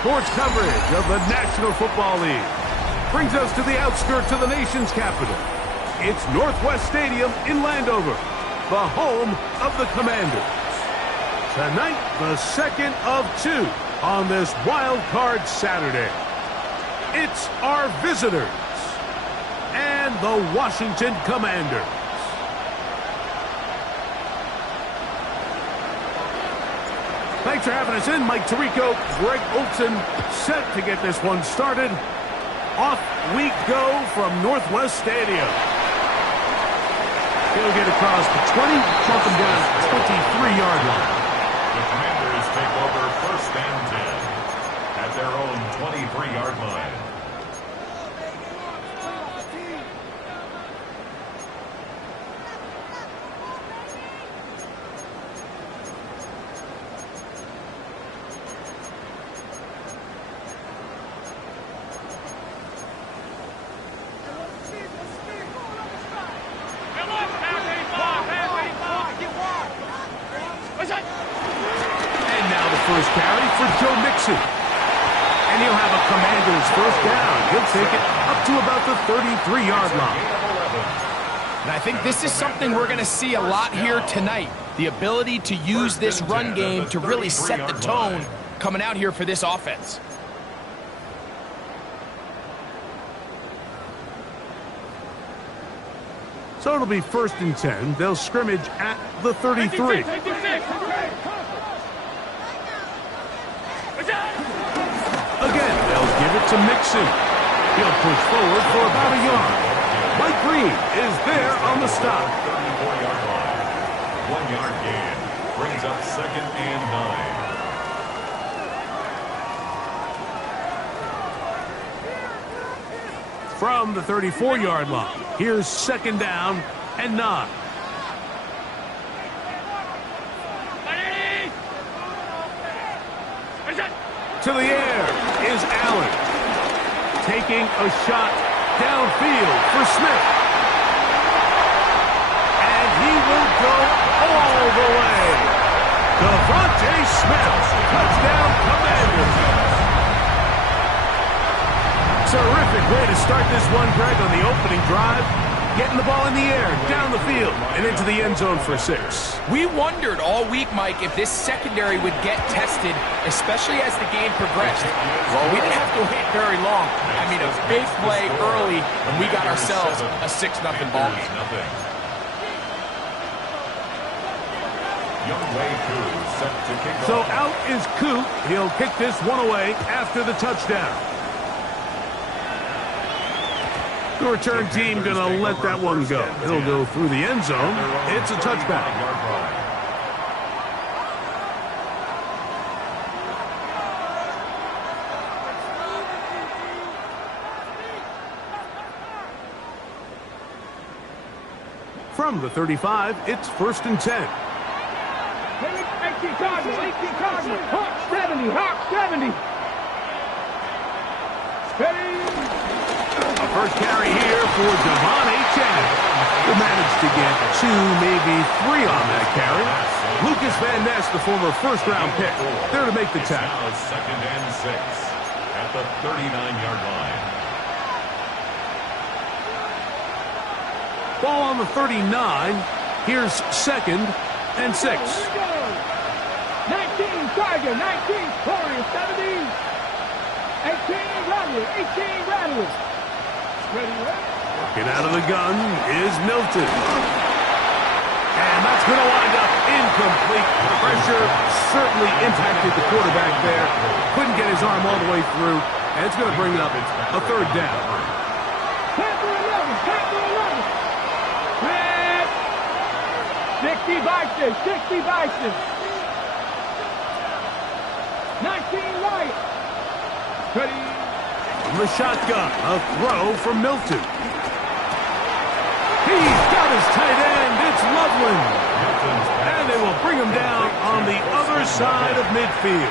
sports coverage of the National Football League brings us to the outskirts of the nation's capital. It's Northwest Stadium in Landover, the home of the Commanders. Tonight, the second of two on this Wild Card Saturday. It's our visitors and the Washington Commanders. Thanks for having us in. Mike Tirico, Greg Olson, set to get this one started. Off we go from Northwest Stadium. He'll get across the 20, chunk him down at the 23-yard line. The Commanders take over first and 10 at their own 23-yard line. First carry for Joe Mixon. And he'll have a Commanders first down. He'll take it up to about the 33-yard line. And I think this is something we're going to see a lot here tonight. The ability to use this run game to really set the tone coming out here for this offense. So it'll be first and 10. They'll scrimmage at the 33. Again, they'll give it to Mixon. He'll push forward for about a yard. Mike Green is there on the stop. 34-yard line. 1-yard gain. Brings up second and 9. From the 34-yard line, here's second down and 9. To the air is Allen. Taking a shot downfield for Smith. And he will go all the way. Devontae Smith, touchdown Commanders. Terrific way to start this one, Greg, on the opening drive. Getting the ball in the air, down the field, and into the end zone for 6. We wondered all week, Mike, if this secondary would get tested, especially as the game progressed. Well, we didn't have to wait very long. I mean, a big play early, and we got ourselves a 6-0 ball game. So out is Coop. He'll kick this one away after the touchdown. The return team going to let that one go. He'll go through the end zone. It's a touchback. From the 35, it's first and 10. 18 Cardinals, 18 Cardinals. Hawk 70, Hawk 70. Steady. A first carry here for Devon Achane. Who managed to get 2, maybe 3 on that carry. Lucas Van Ness, the former first-round pick, there to make the tackle. Now second and 6 at the 39-yard line. Ball on the 39. Here's second and 6. 19 Tiger, 19 Corey, 70. 18 Radley, 18 Radley. Get out of the gun is Milton. And that's going to wind up incomplete. Pressure certainly impacted the quarterback there. Couldn't get his arm all the way through. And it's going to bring up a third down. Panther 11, Panther 11. 60 Bison, 60 Bison. 19 Wyatt. 30. From the shotgun, a throw from Milton. He's got his tight end. It's Loveland. And they will bring him down on the other side of midfield.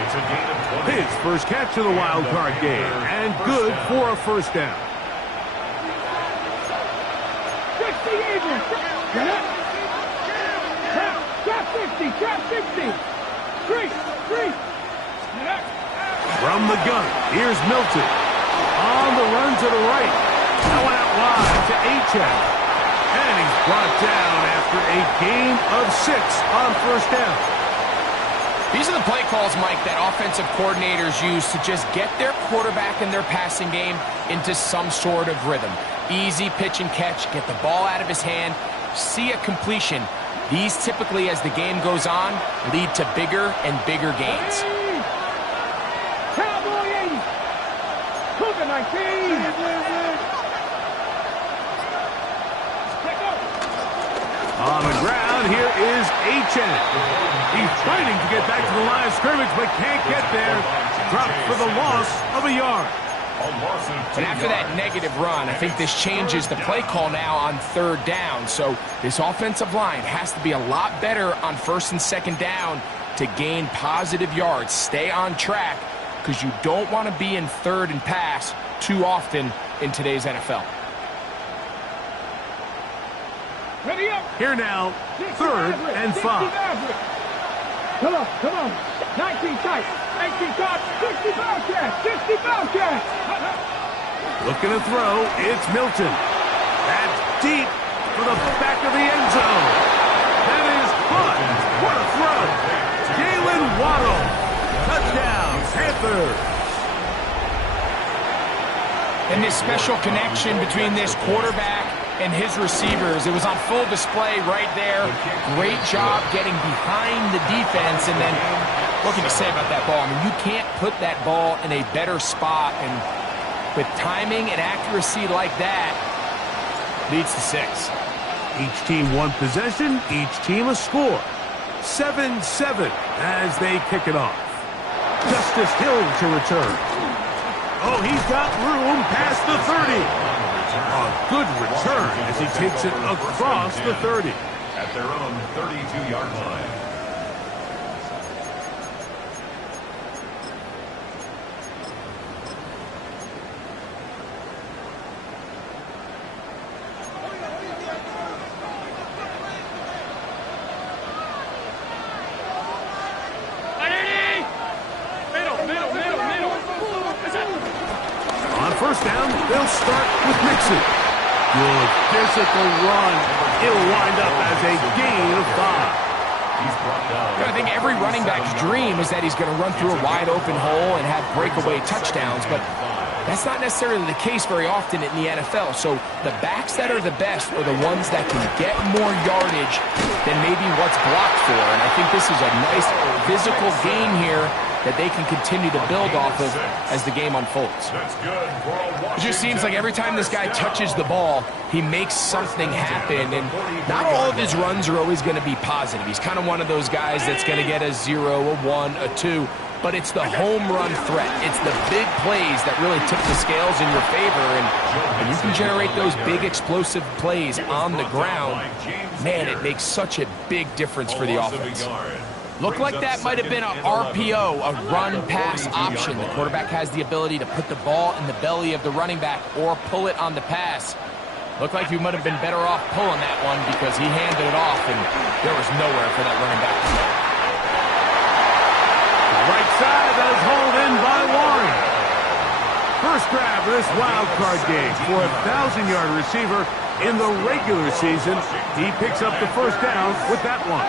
It's a gain of 20. His first catch of the wild card game, and good for a first down. 60 even. Trap 60, trap 60. 3. From the gun, here's Milton. On the run to the right. That went out wide to Achane. And he's brought down after a gain of 6 on first down. These are the play calls, Mike, that offensive coordinators use to just get their quarterback and their passing game into some sort of rhythm. Easy pitch and catch, get the ball out of his hand, see a completion. These typically, as the game goes on, lead to bigger and bigger gains. Cowboy 80. Cougar 19. On the ground, here is Achane. He's fighting to get back to the line of scrimmage, but can't get there. Dropped for the loss of a yard. And after that negative run, I think this changes the play call now on third down. So this offensive line has to be a lot better on first and second down to gain positive yards. Stay on track, because you don't want to be in third and pass too often in today's NFL. Ready up. Here now, 3rd and 5. Come on, come on. 19 tight. 18 tight. 60 Bobcats. 60 Bobcats. Looking to throw, it's Milton. That's deep for the back of the end zone. That is fun. What a throw. Jalen Waddle. Touchdown, Panthers. And this special connection between this quarterback and his receivers, it was on full display right there. Great job getting behind the defense. And then, what can you say about that ball? I mean, you can't put that ball in a better spot. And with timing and accuracy like that, leads to 6. Each team one possession, each team a score. 7-7 as they kick it off. Justice Hill to return. Oh, he's got room past the 30. A good return as he takes it across the 30. At their own 32-yard line. On first down, they'll start with Mixon. Good physical run. It'll wind up as a gain of 5. I think every running back's dream is that he's going to run through a wide open hole and have breakaway touchdowns, but that's not necessarily the case very often in the NFL. So the backs that are the best are the ones that can get more yardage than maybe what's blocked for. And I think this is a nice physical gain here that they can continue to build off of as the game unfolds. It just seems like every time this guy touches the ball, he makes something happen, and not all of his runs are always going to be positive. He's kind of one of those guys that's going to get a 0, a 1, a 2, but it's the home run threat. It's the big plays that really tip the scales in your favor, and you can generate those big explosive plays on the ground. Man, it makes such a big difference for the offense. Looked like that might have been a RPO, a run-pass option. The quarterback has the ability to put the ball in the belly of the running back or pull it on the pass. Looked like he might have been better off pulling that one because he handed it off, and there was nowhere for that running back to go. Right side, that is hauled in by Warren. First grab of this wild card game for a 1,000-yard receiver in the regular season. He picks up the first down with that one.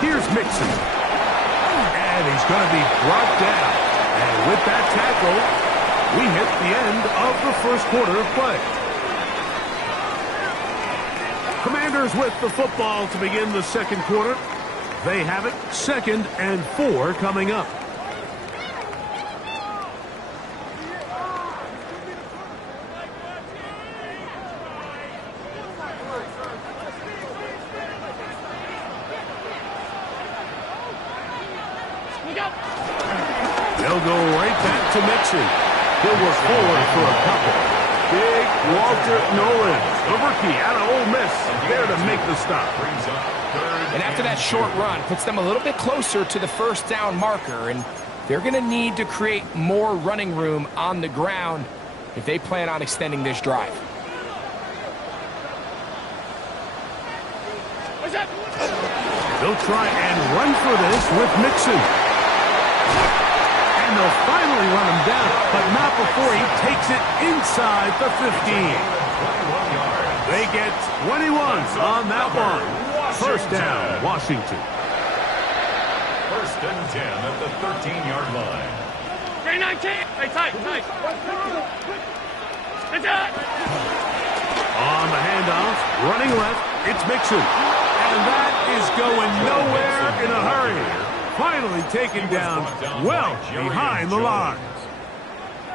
Here's Mixon. And he's going to be brought down. And with that tackle, we hit the end of the first quarter of play. Commanders with the football to begin the second quarter. They have it 2nd and 4 coming up. They'll go right back to Mixon. He'll work forward for a couple. Big Walter Nolan, the rookie out of Ole Miss, there to make the stop. And after that short run, puts them a little bit closer to the first down marker, and they're going to need to create more running room on the ground if they plan on extending this drive. They'll try and run for this with Mixon. And they'll finally run him down, but not before he takes it inside the 15. They get 21 on that one. First down, Washington. First and 10 at the 13-yard line. 319. Hey, tight. On the handoff, running left, it's Mixon. And that is going nowhere in a hurry. Finally taken down well behind the lines.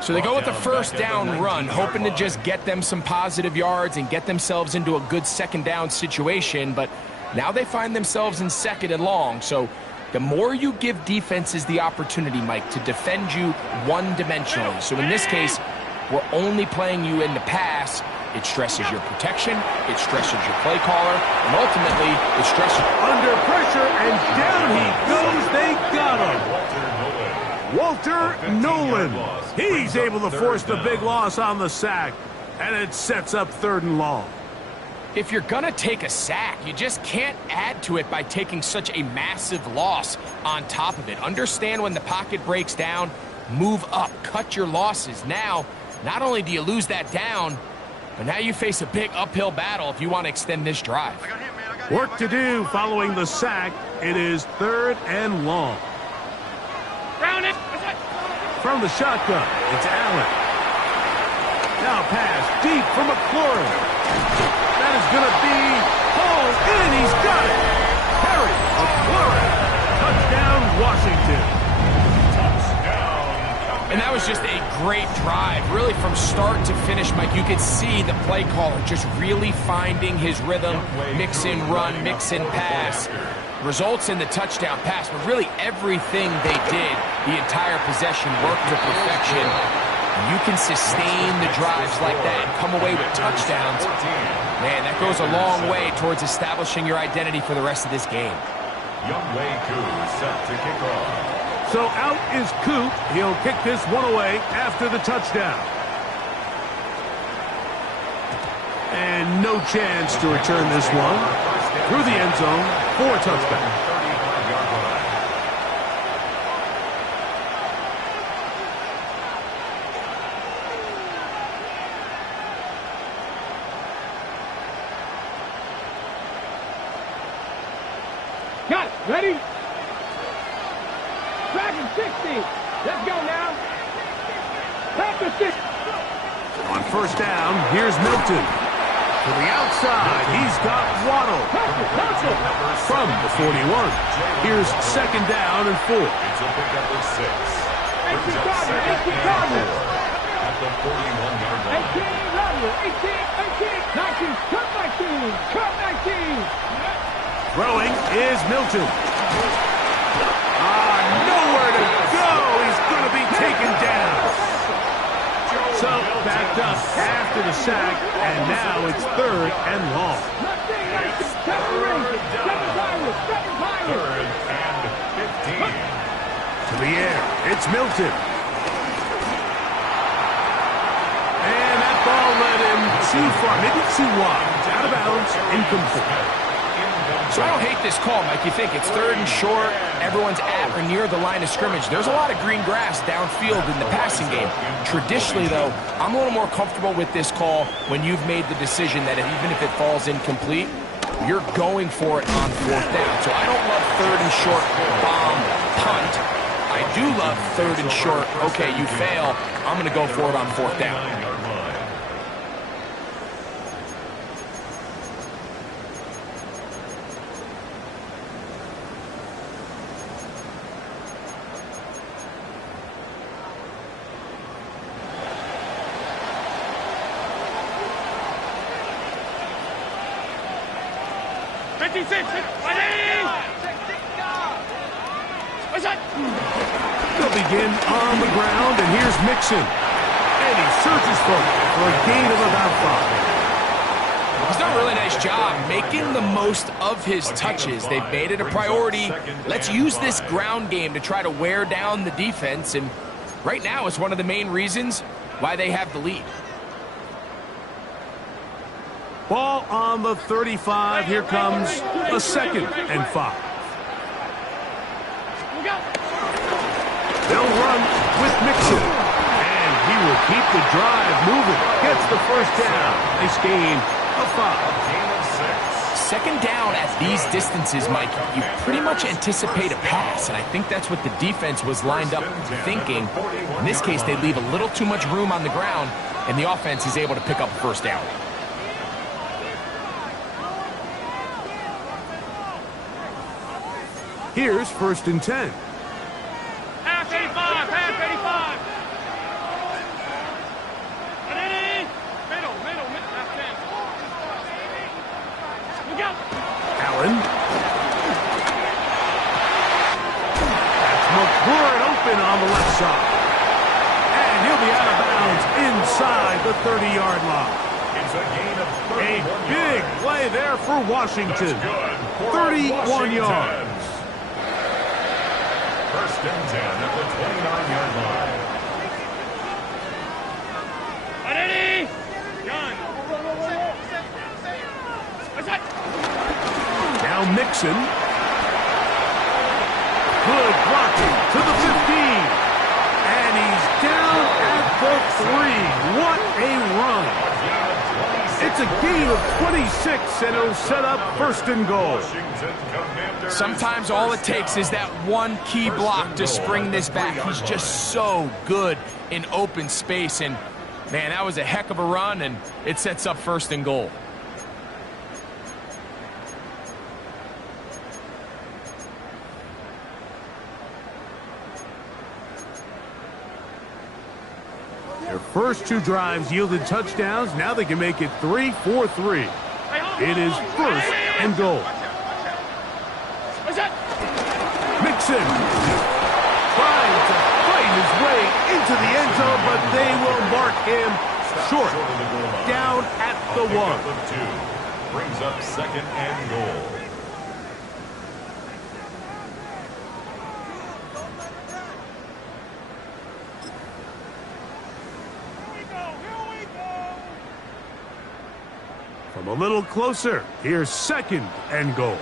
So they go with the first down run, hoping to just get them some positive yards and get themselves into a good second down situation. But now they find themselves in second and long. So the more you give defenses the opportunity, Mike, to defend you one-dimensionally. So in this case, we're only playing you in the pass. It stresses your protection, it stresses your play caller, and ultimately, it stresses... Under pressure, and down he goes. They got him. Walter Nolan. He's able to force the big loss on the sack, and it sets up third and long. If you're going to take a sack, you just can't add to it by taking such a massive loss on top of it. Understand when the pocket breaks down, move up, cut your losses. Now, not only do you lose that down, but now you face a big uphill battle if you want to extend this drive. Work to do following the sack. It is third and long. From the shotgun, it's Allen. Now pass deep for McLaurin. That is going to be hauled in. He's got it. Harry McLaurin. Touchdown, Washington. And that was just a great drive. Really, from start to finish, Mike, you could see the play caller just really finding his rhythm. Mix in run, mix in pass. Results in the touchdown pass, but really everything they did, the entire possession worked to perfection. And you can sustain the drives like that and come away with touchdowns. Man, that goes a long way towards establishing your identity for the rest of this game. Younghoe Koo set to kick off. So out is Coop. He'll kick this one away after the touchdown. And no chance to return this one. Through the end zone for a touchdown. Got it. Ready? Dragon 60. Let's go now. Panther 60. On first down, here's Milton. To the outside, he's got Waddle. From the 41. Here's second down and 4. It's a pickup of 6. Brings up second and 4 at the 41-yard line. 18, Rodgers. 18, 19, cut 19, cut 19. Throwing is Milton. Nowhere to go. He's going to be taken down. So backed up after the sack, and now it's third and long. Third and 15. To the air, it's Milton. And that ball led him too far, maybe too wide. Out of bounds, incomplete. So I don't hate this call, Mike. You think it's third and short, everyone's at or near the line of scrimmage. There's a lot of green grass downfield in the passing game. Traditionally, though, I'm a little more comfortable with this call when you've made the decision that even if it falls incomplete, you're going for it on fourth down. So I don't love third and short bomb punt. I do love third and short, okay, you fail, I'm going to go for it on fourth down. They'll begin on the ground, and here's Mixon. And he searches for a gain of about 5. He's done a really nice job making the most of his touches. They've made it a priority. Let's use this ground game to try to wear down the defense, and right now it's one of the main reasons why they have the lead. Ball on the 35. Here comes a second and 5. They'll run with Mixon. And he will keep the drive moving. Gets the first down. Nice gain of 5. Gain of 6. Second down at these distances, Mike, you pretty much anticipate a pass, and I think that's what the defense was lined up thinking. In this case, they leave a little too much room on the ground, and the offense is able to pick up a first down. Here's 1st and 10. Half 85, half 85. Middle, half 10. Look out. Allen. That's McLaurin open on the left side. And he'll be out of bounds inside the 30-yard line. It's a gain of A 31 big yards. play there for Washington. That's good for 31 Washington. yards. 1st and 10 at the 29-yard line. Ready? Done. What's that? Now Mixon. Good blocking to the 15. And he's down at the 3. What a run. It's a gain of 26, and it'll set up 1st and goal. Washington Commanders. Sometimes all it takes is that one key block to spring this back. He's just so good in open space, and man, that was a heck of a run, and it sets up 1st and goal. Their first 2 drives yielded touchdowns. Now they can make it 3-4-3. It is 1st and goal. What's that? Mixon trying to fight his way into the end zone, but they will mark him short. Short of the goal line. Down at the A pickup 1. of 2. Brings up 2nd and goal. From a little closer, here's 2nd and goal.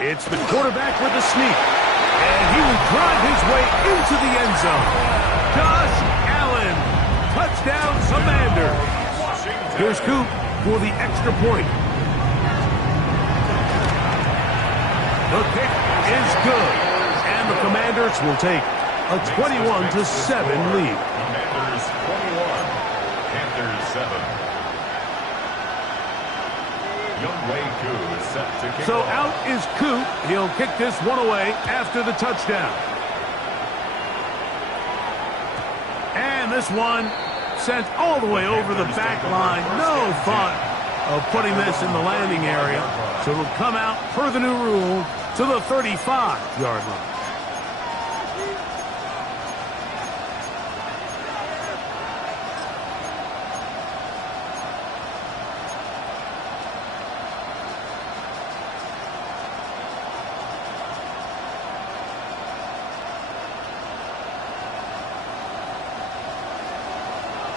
It's the quarterback with the sneak. And he will drive his way into the end zone. Josh Allen. Touchdown, Commanders. Here's Coop for the extra point. The kick is good. And the Commanders will take a 21-7 lead. Commanders 21. Panthers 7. Younghoe Koo is set to kick So off. out is Coop. He'll kick this one away after the touchdown. And this one sent all the way over the back line. No thought of putting this in the landing area. So it'll come out per the new rule to the 35-yard line.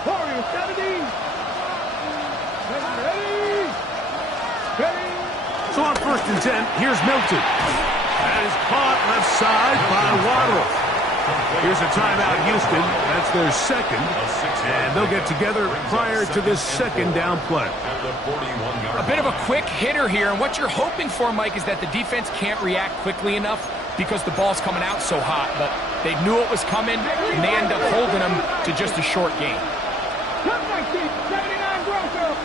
Warriors 70. Ready. Ready. So on 1st and 10, here's Milton. That is caught left side by Waddle. Here's a timeout, Houston. That's their 2nd. And they'll get together prior to this 2nd down play. At the 41-yard A bit of a quick hitter here, and what you're hoping for, Mike, is that the defense can't react quickly enough because the ball's coming out so hot. But they knew it was coming, and they end up holding them to just a short gain. Top 19, 79 Grocer.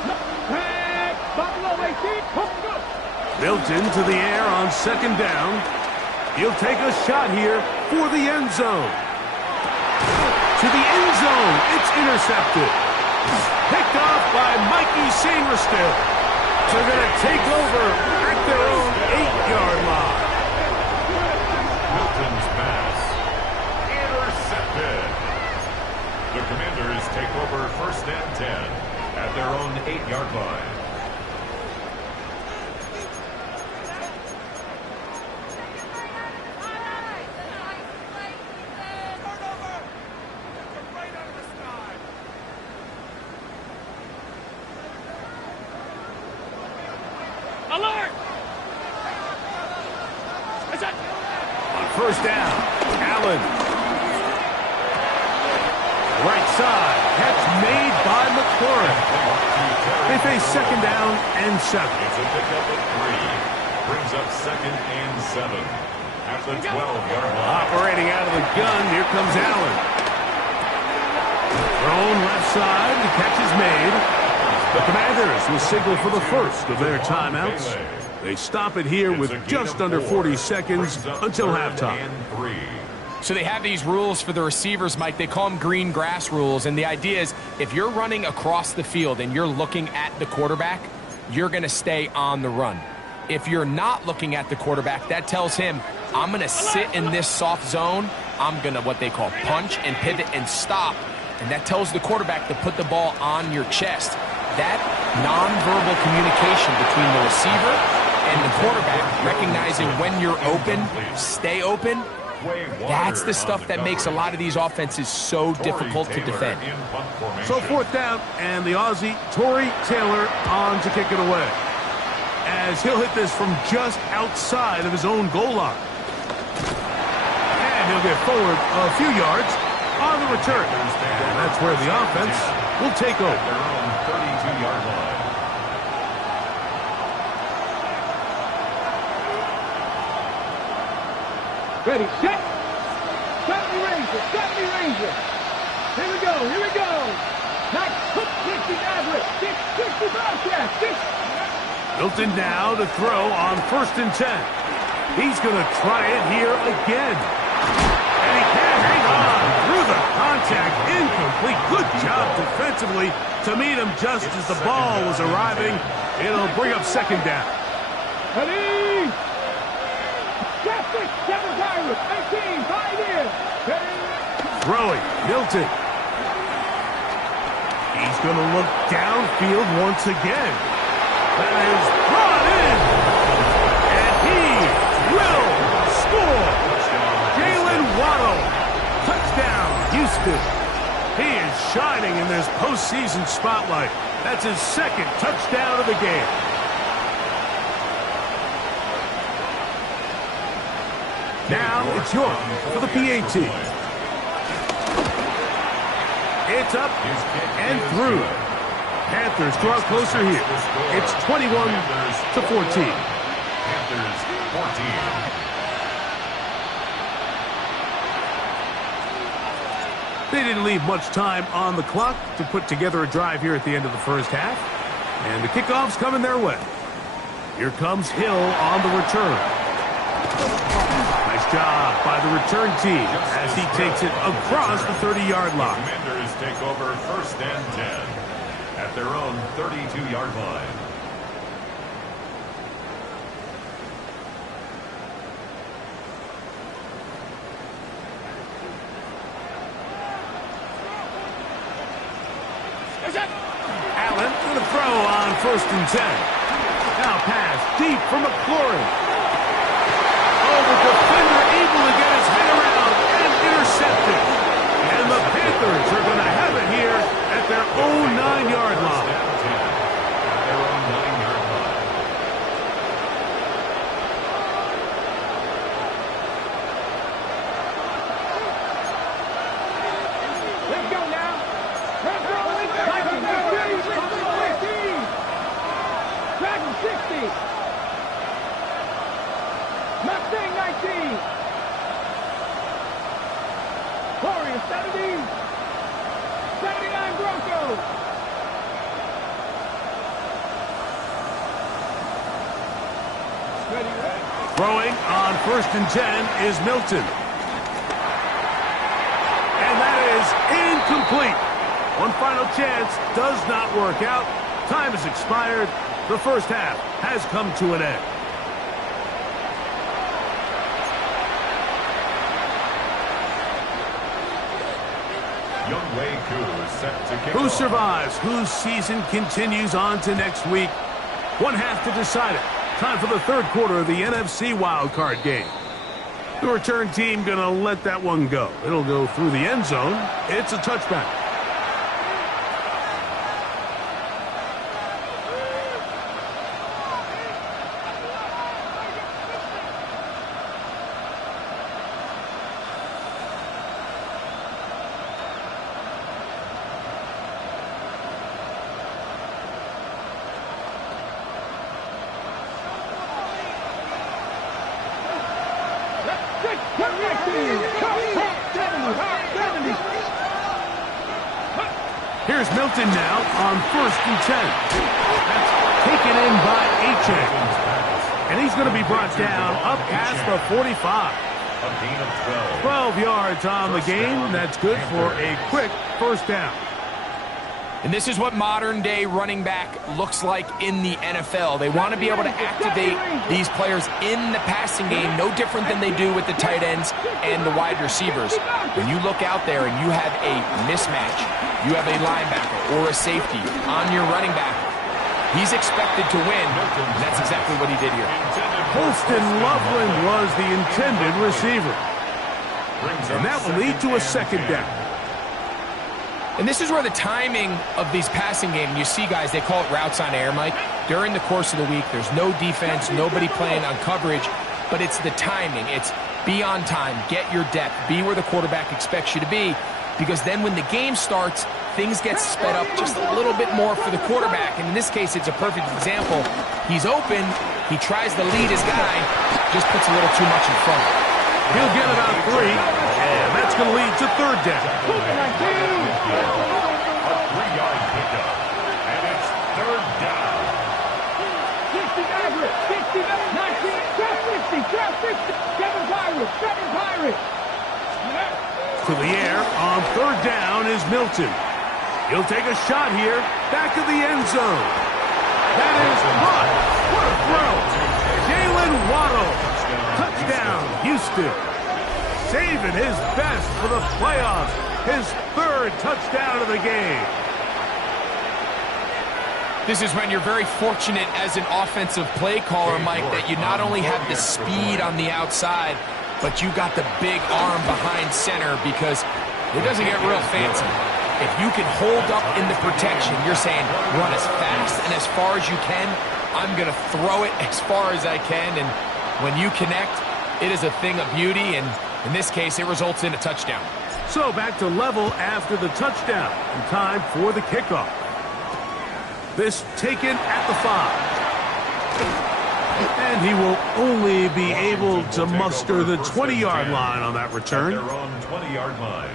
Tag. Buffalo 18. Hook go. Milton to the air on 2nd down. He'll take a shot here for the end zone. To the end zone. It's intercepted. Picked off by Mikey Sainristil. They're going to take over at their own 8-yard line. Milton's pass. Intercepted. The Commanders take over 1st and 10 at their own 8-yard line. Alert. What's that? On first down. Allen. Right side. Catch made by McLaurin. They face second down and 7. It's a pickup of 3. Brings up second and 7. At the 12-yard line. Operating out of the gun, here comes Allen. Thrown left side, the catch is made. The Commanders will signal for the first of their timeouts. They stop it here with just under 40 seconds until halftime. So they have these rules for the receivers, Mike. They call them green grass rules, and the idea is if you're running across the field and you're looking at the quarterback, you're going to stay on the run. If you're not looking at the quarterback, that tells him, I'm going to sit in this soft zone. I'm going to what they call punch and pivot and stop. And that tells the quarterback to put the ball on your chest. That nonverbal communication between the receiver and the quarterback, recognizing when you're open, stay open, that's the stuff that makes a lot of these offenses so difficult to defend. So fourth down, and the Aussie, Tory Taylor, on to kick it away. As he'll hit this from just outside of his own goal line. And he'll get forward a few yards on the return. And that's where the offense will take over. Their own 32-yard line. Ready, set. Stop me, Ranger. Stop me, Ranger. Here we go. Here we go. Nice hook, 60 average. 60 broadcast. Milton now to throw on 1st and 10. He's going to try it here again. And he can hang on through the contact. Incomplete. Good job defensively to meet him just as the ball was arriving. It'll bring up second down. Ready. Got 6, 7 Pirates. 18, 5 in. Ready. Throwing. Milton. He's going to look downfield once again. That is brought in. And he will score. Jalen Waddle. Touchdown, Houston. He is shining in this postseason spotlight. That's his second touchdown of the game. Now it's York for the PAT. It's up and through. Panthers draw closer here. It's 21-14. Panthers 14. They didn't leave much time on the clock to put together a drive here at the end of the first half. And the kickoff's coming their way. Here comes Hill on the return. Nice job by the return team as he takes it across the 30-yard line. The Commanders take over 1st and 10 at their own 32-yard line. Allen with a throw on 1st and 10. Now pass deep for McLaurin. Oh, the defender able to get his head around and intercepted. And the Panthers are going to have it here at their own 9-yard line. At their own 9-yard line. Let's go now. Let's go. Dragon 60. Mustang 19. Warrior 70. 79 Broncos. Throwing on 1st and 10 is Milton. And that is incomplete. One final chance does not work out. Time has expired. The first half has come to an end. Younghoe Koo is set to kick Who off. survives? Whose season continues on to next week? One half to decide it. Time for the third quarter of the NFC wildcard game. The return team going to let that one go. It'll go through the end zone. It's a touchback. Here's Milton now on 1st and 10. That's taken in by Achane. And he's going to be brought down up past the 45. A gain of 12 yards on the game. That's good for a quick first down. And this is what modern-day running back looks like in the NFL. They want to be able to activate these players in the passing game, no different than they do with the tight ends and the wide receivers. When you look out there and you have a mismatch, you have a linebacker or a safety on your running back, he's expected to win, and that's exactly what he did here. Holston Loveland was the intended receiver. And that will lead to a second down. And this is where the timing of these passing game, you see guys, they call it routes on air, Mike. During the course of the week, there's no defense, nobody playing on coverage, but it's the timing. It's be on time, get your depth, be where the quarterback expects you to be, because then when the game starts, things get sped up just a little bit more for the quarterback. And in this case, it's a perfect example. He's open, he tries to lead his guy, just puts a little too much in front. He'll get about 3, and that's going to lead to third down. A 3-yard pickup, and it's third down. 60 Everett, 60, 19, 50, 7 Pirates. To the air on third down is Milton. He'll take a shot here, back of the end zone. That is caught. What a throw. Jalen Waddle. Touchdown, Houston. Saving his best for the playoffs. His 3rd touchdown of the game. This is when you're very fortunate as an offensive play caller, Mike, that you not only have the speed on the outside, but you got the big arm behind center, because it doesn't get real fancy. If you can hold up in the protection, you're saying run as fast and as far as you can. I'm going to throw it as far as I can, and when you connect, it is a thing of beauty, and in this case, it results in a touchdown. So back to level after the touchdown, and time for the kickoff. This taken at the 5. And he will only be able to muster the 20-yard line on that return. Their own 20-yard line.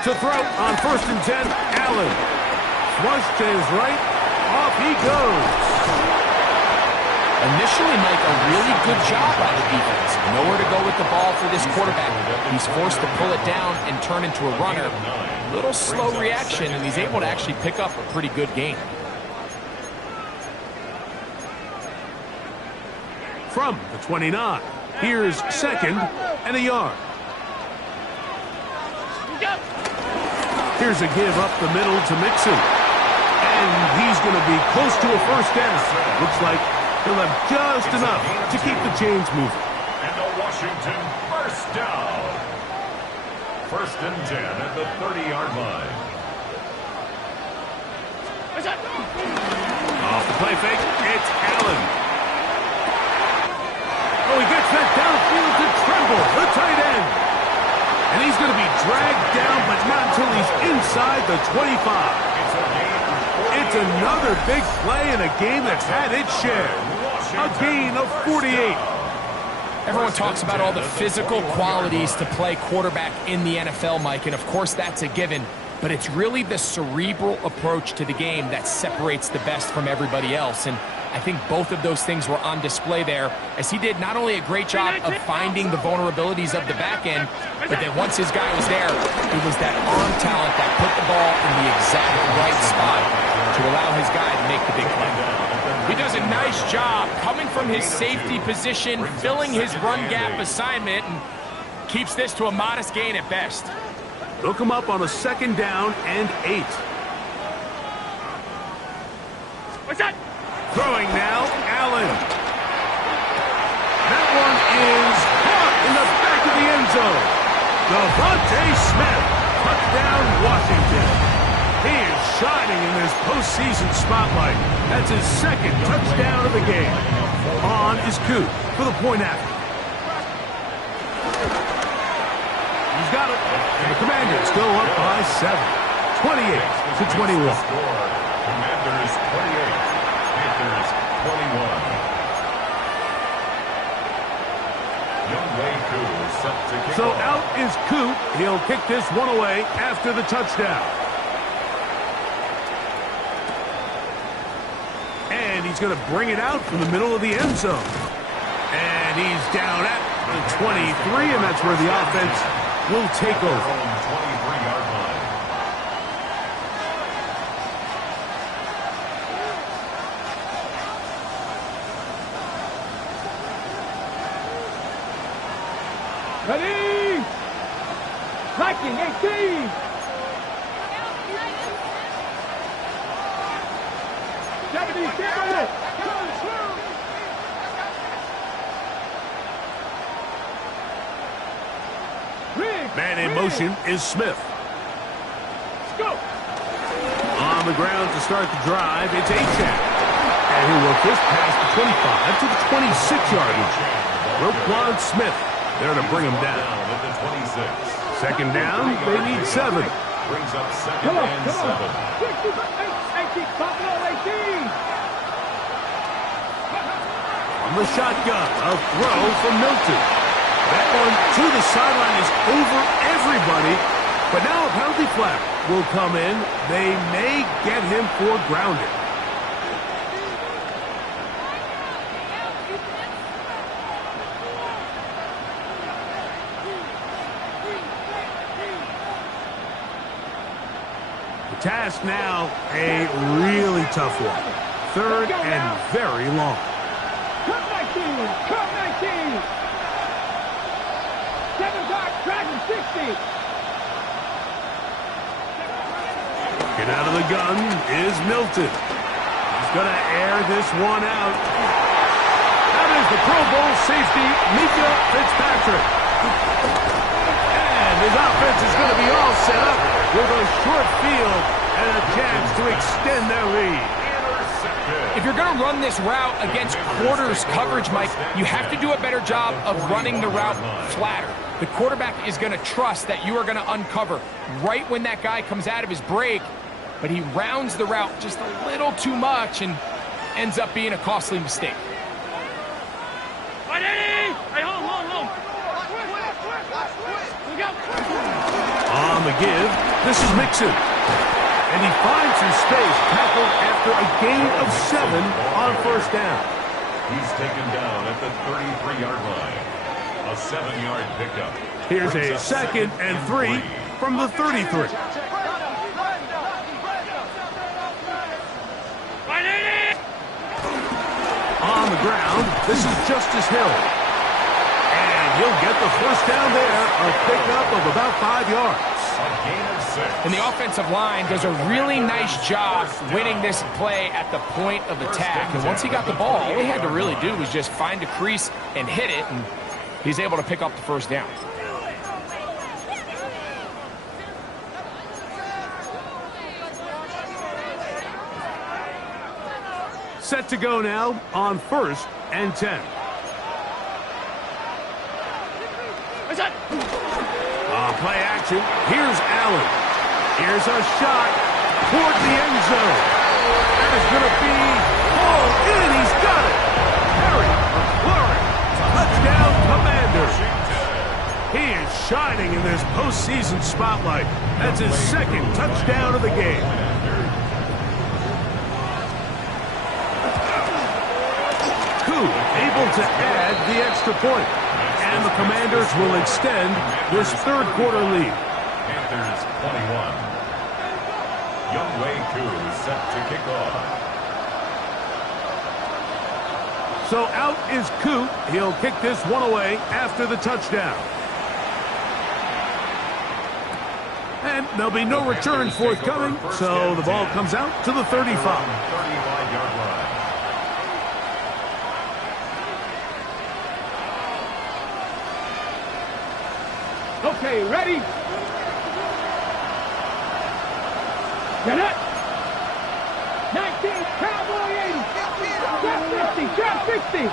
To throw on 1st and 10, Allen. Flushed to his right. Off he goes. Initially, Mike, a really good job by the defense. Nowhere to go with the ball for this quarterback. He's forced to pull it down and turn into a runner. Little slow reaction, and he's able to actually pick up a pretty good gain. From the 29, here's 2nd and a yard. Here's a give up the middle to Mixon. And he's going to be close to a first down. Looks like he'll have just enough to keep the chains moving. And the Washington first down. 1st and 10 at the 30-yard line. Off the play fake, it's Allen. Oh, he gets that downfield to Tremble, the tight end. And he's going to be dragged down, but not until he's inside the 25. It's another big play in a game that's had its share. A gain of 48. Everyone talks about all the physical qualities to play quarterback in the NFL, Mike, and of course that's a given. But it's really the cerebral approach to the game that separates the best from everybody else. And I think both of those things were on display there, as he did not only a great job of finding the vulnerabilities of the back end, but then once his guy was there, it was that arm talent that put the ball in the exact right spot to allow his guy to make the big play. He does a nice job coming from his safety position, filling his run gap assignment, and keeps this to a modest gain at best. Look him up on a 2nd down and 8. What's that? Throwing now, Allen. That one is caught in the back of the end zone. Devontae Smith, touchdown Washington. He is shining in this postseason spotlight. That's his second touchdown of the game. On is Coop for the point after. He's got it. And the Commanders go up by 7. 28-21. Commanders 28, Panthers 21. Younghoe Koo is set to kick So off. out is Coop. He'll kick this one away after the touchdown. And he's going to bring it out from the middle of the end zone. And he's down at the 23, and that's where the offense will take over. 23-yard line. Ready? Liking 18. 70, stand on it. Man in motion is Smith. Let's go. On the ground to start the drive, it's Achane. And he'll work this past the 25 to the 26-yard line. Roquan Smith there to bring him down. At the 26. Second down, they need 7. Brings up second Come on, and come 7. on. 18, popping on 18. From the shotgun, a throw from Milton. That one to the sideline is over everybody. But now a penalty flag will come in. They may get him for grounding. The task now, a really tough one. Third and very long. Come 19, come 19. 7-yard track and 60. Get out of the gun is Milton. He's going to air this one out. That is the Pro Bowl safety, Mika Fitzpatrick. And his offense is going to be all set up with a short field and a chance to extend their lead. If you're going to run this route against quarters coverage, Mike, you have to do a better job of running the route flatter. The quarterback is going to trust that you are going to uncover right when that guy comes out of his break, but he rounds the route just a little too much and ends up being a costly mistake. On the give, this is Mixon. And he finds some space, tackled after a gain of 7 on first down. He's taken down at the 33-yard line. A 7-yard pickup. Here's a second and 3 from the 33. On the ground, this is Justice Hill. And he'll get the first down there, a pickup of about 5 yards. A gain of 6. And the offensive line does a really nice job winning this play at the point of attack. And once he got the ball, all he had to really do was just find a crease and hit it, and he's able to pick up the first down. Set to go now on 1st and 10. Play action. Here's Allen. Here's a shot toward the end zone. That is going to be hauled in. He's got it. Harry McLaurin. Touchdown, Commanders. He is shining in this postseason spotlight. That's his second touchdown of the game. Koo able to add the extra point. And the Commanders will extend this third quarter lead. Panthers 21. Younghoe Koo is set to kick off. So out is Koo. He'll kick this one away after the touchdown. And there'll be no return forthcoming, so the ball comes out to the 35. 35-yard line. Okay. Okay, ready? Get it. 19, cowboy 80. Trap 50, trap 60.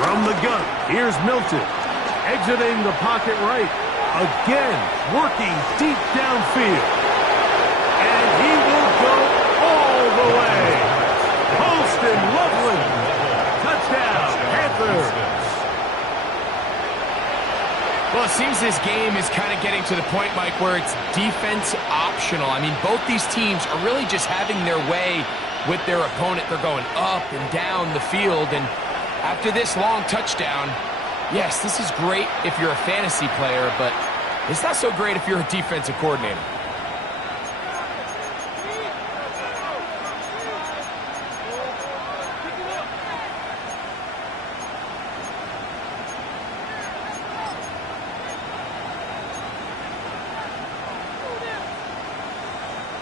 From the gun, here's Milton. Exiting the pocket right. Again, working deep downfield. And he will go all the way. Holston Loveland. Touchdown, Panthers. Well, it seems this game is kind of getting to the point, Mike, where it's defense optional. I mean, both these teams are really just having their way with their opponent. They're going up and down the field, and after this long touchdown, yes, this is great if you're a fantasy player, but it's not so great if you're a defensive coordinator.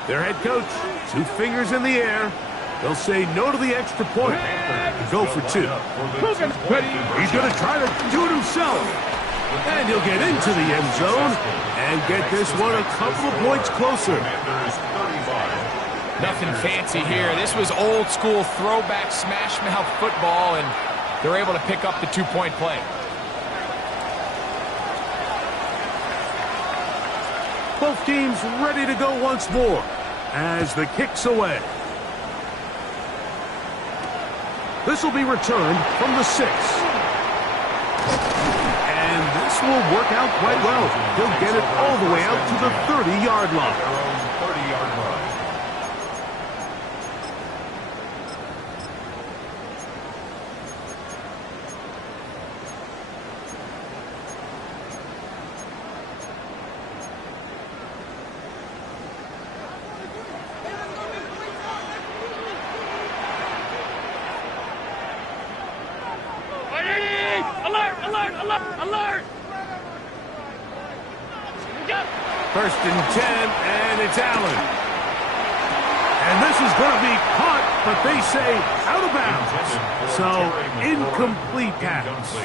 Their head coach, 2 fingers in the air. They'll say no to the extra point and go for 2. He's going to try to do it himself. And he'll get into the end zone and get this one a couple of points closer. Nothing fancy here. This was old school throwback smash mouth football, and they're able to pick up the 2-point play. Both teams ready to go once more as the kick's away. This will be returned from the 6. And this will work out quite well. He'll get it all the way out to the 30-yard line. Their own 30-yard line. Alert! First and 10, and it's Allen. And this is going to be caught, but they say out of bounds. So, incomplete pass.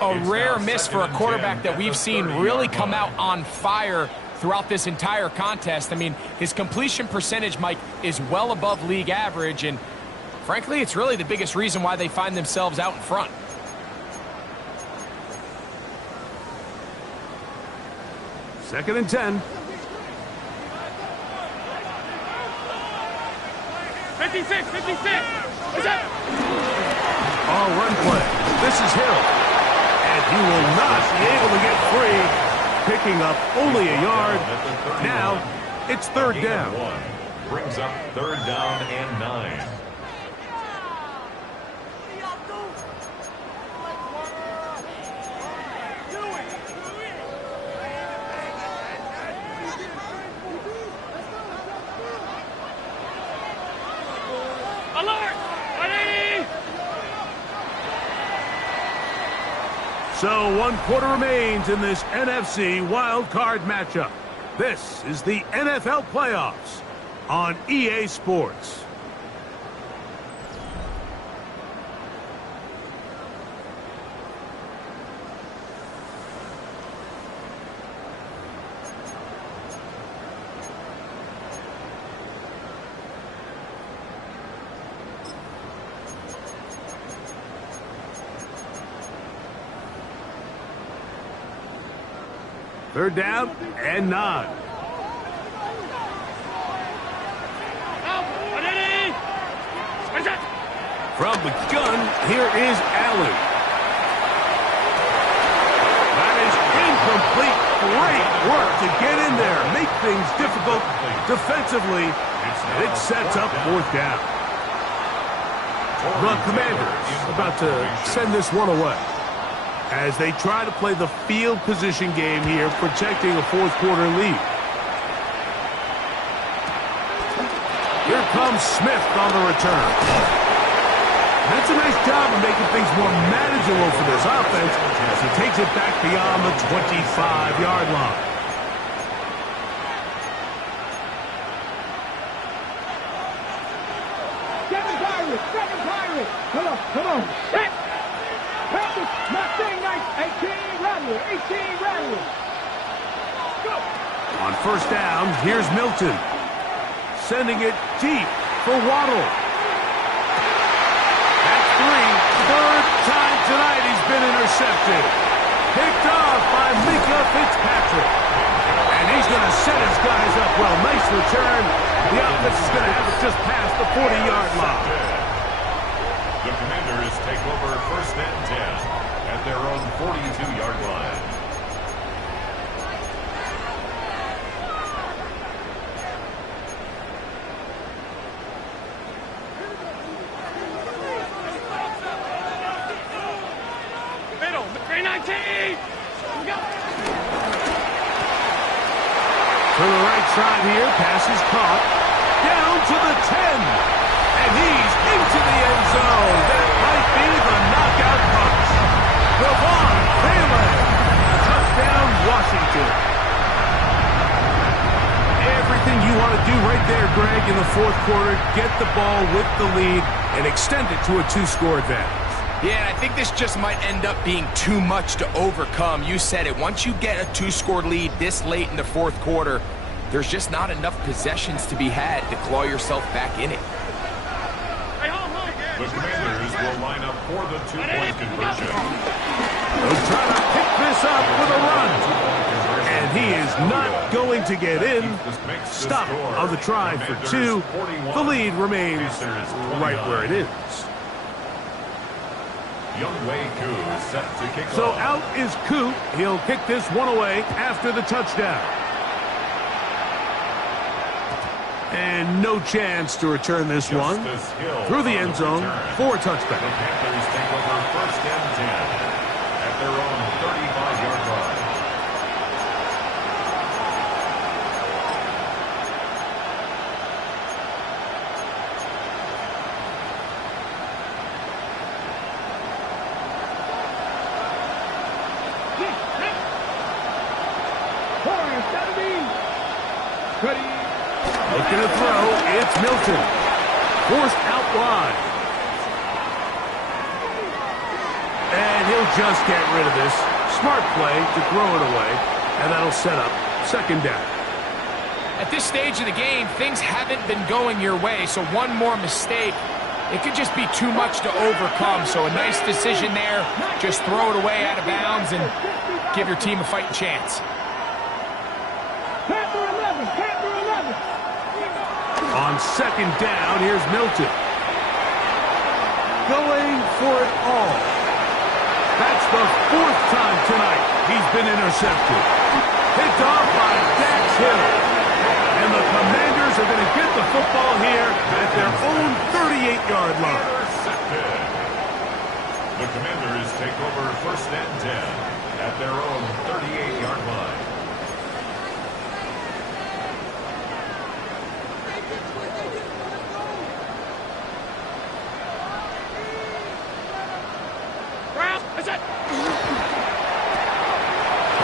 A rare miss for a quarterback that we've seen really come out on fire throughout this entire contest. I mean, his completion percentage, Mike, is well above league average, and frankly, it's really the biggest reason why they find themselves out in front. Second and 10. 56! What's up? All run play. This is Hill. And he will not be able to get free. Picking up only a yard. Now, it's third down. Brings up third down and 9. So 1 quarter remains in this NFC wild card matchup. This is the NFL playoffs on EA Sports. Third down and 9. From the gun, here is Allen. That is incomplete. Great work to get in there, make things difficult defensively, and it sets up fourth down. The Commanders about to send this one away as they try to play the field position game here, protecting a fourth quarter lead. Here comes Smith on the return. That's a nice job of making things more manageable for this offense as he takes it back beyond the 25-yard line. Second pirate! Come first down. Here's Milton. Sending it deep for Waddle. That's 3. Third time tonight he's been intercepted. Picked off by Minkah Fitzpatrick. And he's going to set his guys up well. Nice return. The offense is going to have it just past the 40-yard line. The Commanders take over first and 10 at their own 42-yard line. Middle, 319. To the right side here, pass is caught. Down to the 10. And he's into the end zone. That might be the knockout punch. Ravon Bailey. Touchdown, Washington. Everything you want to do right there, Greg, in the fourth quarter. Get the ball with the lead and extend it to a 2-score advantage. Yeah, and I think this just might end up being too much to overcome. You said it. Once you get a 2-score lead this late in the fourth quarter, there's just not enough possessions to be had to claw yourself back in it. The Commanders will line up for the 2-point conversion. They'll try to pick this up with a run. And he is not going to get in. Stop on the try for 2. The lead remains right where it is. Younghoe Koo set to kick So off. out is Koo. He'll kick this one away after the touchdown. And no chance to return this one Justice Hill through the on end zone return. for a The touchback. Panthers take over first and 10 at their own 35-yard line. Looking to throw, it's Milton. Forced out wide. And he'll just get rid of this. Smart play to throw it away, and that'll set up second down. At this stage of the game, things haven't been going your way, so one more mistake, it could just be too much to overcome. So a nice decision there. Just throw it away out of bounds and give your team a fighting chance. On second down, here's Milton. Going for it all. That's the 4th time tonight he's been intercepted. Picked off by Dax Hill. And the Commanders are going to get the football here at their own 38-yard line. Intercepted. The Commanders take over first and 10 at their own 38-yard line.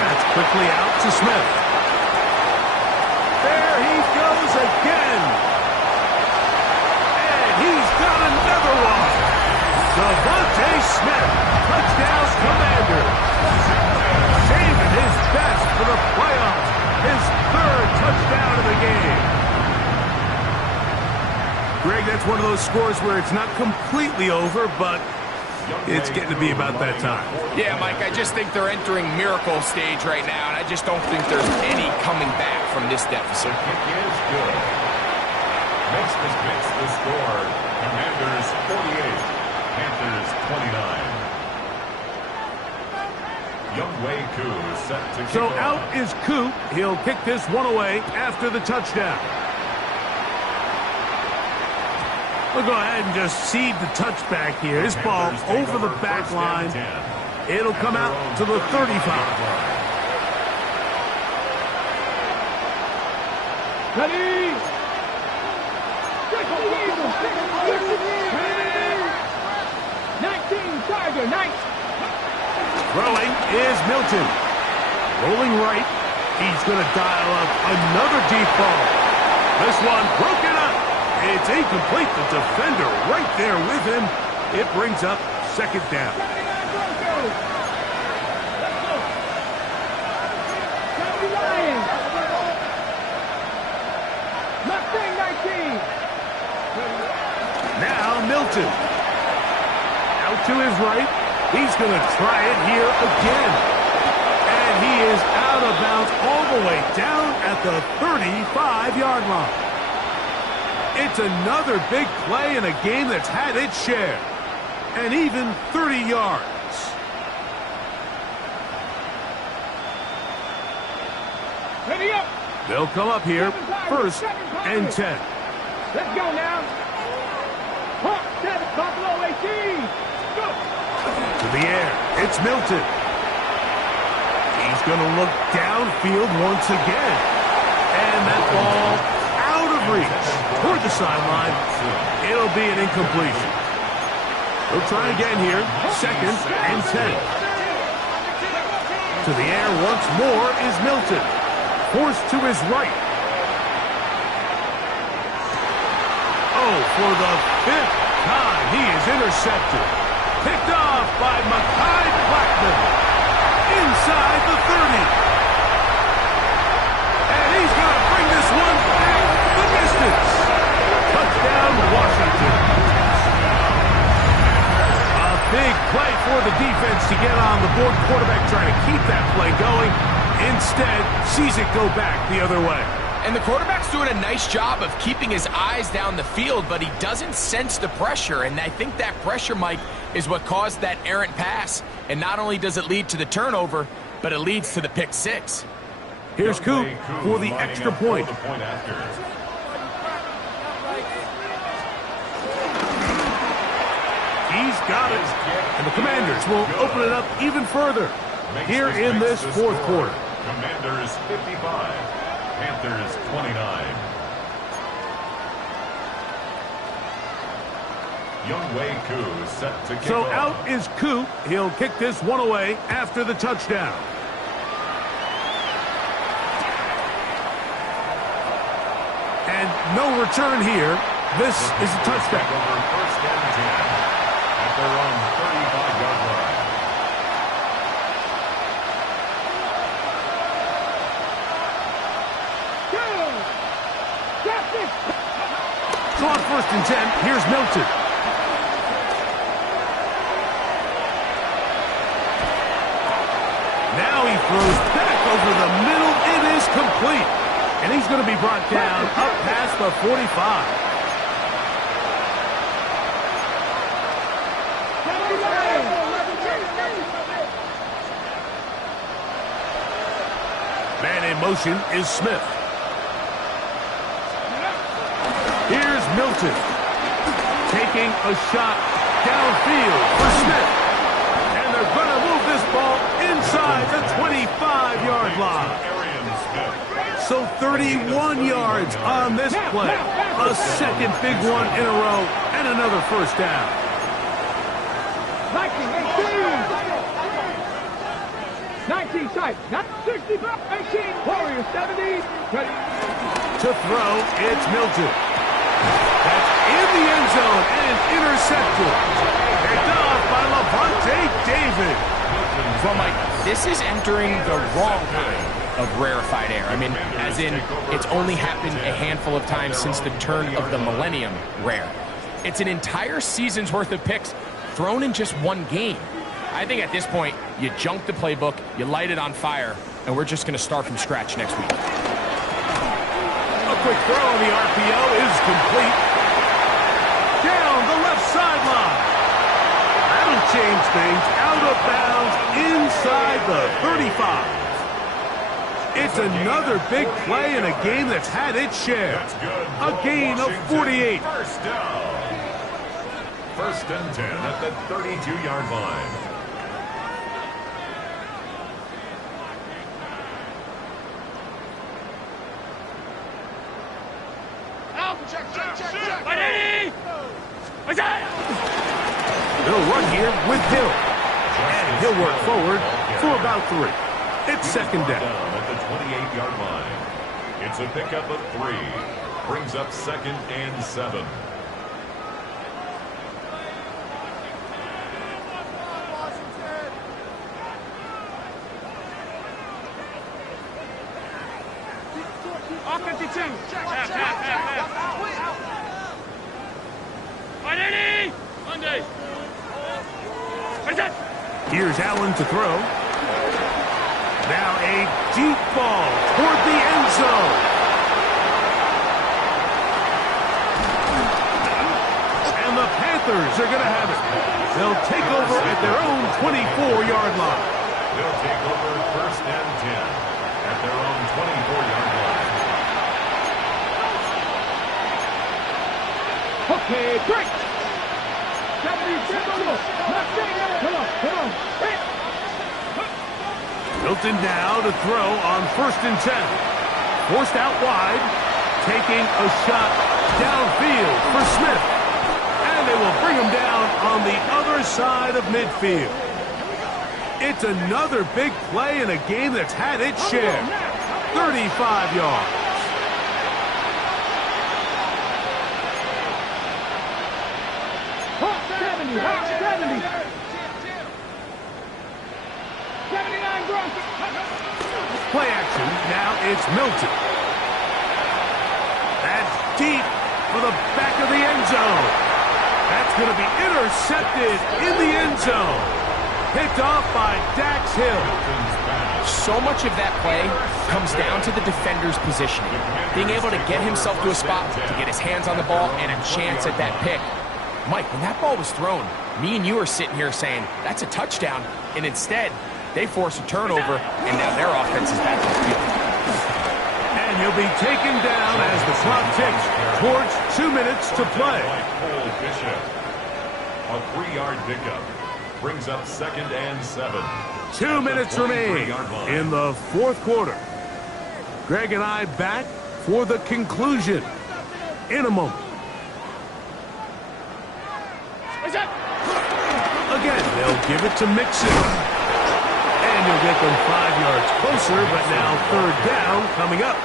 That's quickly out to Smith. There he goes again. And he's got another one. Devontae Smith, touchdown Commanders. Saving his best for the playoffs. His 3rd touchdown of the game. Greg, that's one of those scores where it's not completely over, but it's getting to be about that time. Yeah, Mike, I just think they're entering miracle stage right now, and I just don't think there's any coming back from this deficit. Kick is good. Next makes the score. Commanders 48, Panthers 29. Younghoe Koo set to kick So off. out is Koo. He'll kick this one away after the touchdown. We'll go ahead and just seed the touchback here. His ball over the back line. It'll come out to the 35. Ready? 19, Tiger, nice. Throwing is Milton. Rolling right. He's going to dial up another deep ball. This one broken up. It's incomplete. The defender right there with him. It brings up second down. Now Milton. Out to his right. He's going to try it here again. And he is out of bounds all the way down at the 35-yard line. It's another big play in a game that's had its share. And even 30 yards. Ready up. They'll come up here, 1st and 10. Let's go now. Hawk 7, Buffalo 18. Go. To the air, it's Milton. He's going to look downfield once again. And that ball out of reach toward the sideline. It'll be an incompletion. We'll try again here, 2nd and 10. To the air once more is Milton. Forced to his right. Oh, for the 5th time, he is intercepted. Picked off by Mekhi Blackmon. Inside the 30. And he's going to bring this one back the distance. Touchdown, Washington. A big play for the defense to get on the board. Quarterback trying to keep that play going. Instead, sees it go back the other way. And the quarterback's doing a nice job of keeping his eyes down the field, but he doesn't sense the pressure. And I think that pressure, Mike, is what caused that errant pass. And not only does it lead to the turnover, but it leads to the pick 6. Here's Coop for the extra point. He's got it. And the Commanders will open it up even further here in this 4th quarter. Commanders 55, Panthers 29. Younghoe Koo set to kick So off. out is Coop. He'll kick this one away after the touchdown. And no return here. This is a touchdown. Over 1st and 10 at their own 35-yard line. So on 1st and 10, here's Milton. Now he throws back over the middle. It is complete. And he's going to be brought down up past the 45. Man in motion is Smith. Here's Milton taking a shot downfield for Smith. And they're going to move this ball inside the 25-yard line. So 31 yards on this play. A second big one in a row and another 1st down. 19 tight, not 65, 18, Warriors 70, ready. To throw, it's Milton. That's in the end zone and intercepted. Picked off by Lavonte David. Well, Mike, this is entering the wrong kind of rarefied air. I mean, as in, it's only happened a handful of times since the turn of the millennium rare. It's an entire season's worth of picks thrown in just one game. I think at this point, you junk the playbook, you light it on fire, and we're just going to start from scratch next week. A quick throw on the RPO is complete. Down the left sideline. That'll change things. Out of bounds inside the 35. It's another big play in a game that's had its share. A gain of 48. 1st down. 1st and 10 at the 32-yard line. They'll run here with Hill. And he'll work forward for about 3. It's 2nd down. At the 28-yard line. It's a pickup of 3. Brings up 2nd and 7. Here's Allen to throw. Now a deep ball toward the end zone. And the Panthers are going to have it. They'll take over at their own 24-yard line. They'll take over first and 10 at their own 24-yard line. Okay, great. Come on. Hilton now to throw on first and 10. Forced out wide. Taking a shot downfield for Smith. And they will bring him down on the other side of midfield. It's another big play in a game that's had its share. 35 yards. Hot 70. 79 Gronk. Play action. Now it's Milton. That's deep for the back of the end zone. That's going to be intercepted in the end zone. Picked off by Dax Hill. So much of that play comes down to the defender's positioning. Being able to get himself to a spot, to get his hands on the ball, and a chance at that pick. Mike, when that ball was thrown, me and you are sitting here saying, that's a touchdown. And instead, they force a turnover, and now their offense is back on the field. And he'll be taken down as the clock ticks towards 2 minutes to play. A 3-yard pickup brings up second and 7. 2 minutes remain in the fourth quarter. Greg and I back for the conclusion in a moment. Again, they'll give it to Mixon. And you'll get them 5 yards closer, but now third down coming up.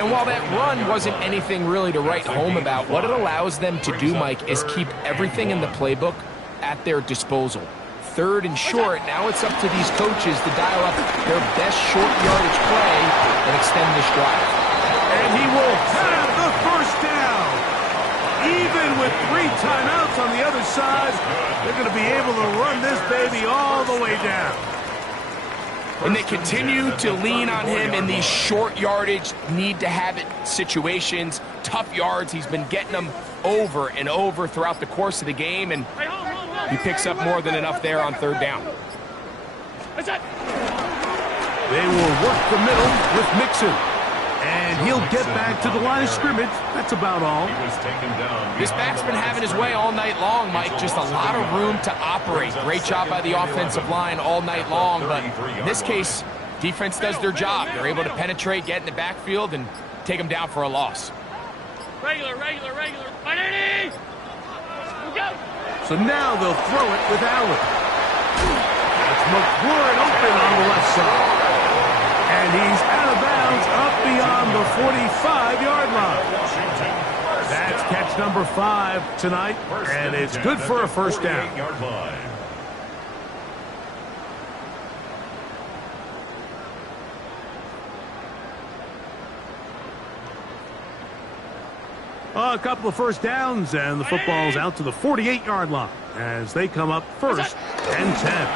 And while that run wasn't anything really to write home about, what it allows them to do, Mike, is keep everything in the playbook at their disposal. Third and short, now it's up to these coaches to dial up their best short yardage play and extend this drive. And he will have the first down. Even with 3 timeouts on the other side, they're going to be able to run this baby all the way down. And they continue to lean on him in these short yardage, need-to-have-it situations, tough yards. He's been getting them over and over throughout the course of the game, and he picks up more than enough there on third down. They will work the middle with Mixon. And he'll get back to the line of scrimmage. That's about all. This back's been having his way all night long, Mike. Just a lot of room to operate. Great job by the offensive line all night long. But in this case, defense does their job. They're able to penetrate, get in the backfield, and take them down for a loss. Regular. So now they'll throw it with Allen. It's McLaurin open on the left side. And he's out of bounds up beyond the 45-yard line. That's catch number 5 tonight, and it's good for a first down. A couple of first downs, and the football's out to the 48-yard line as they come up first and 10.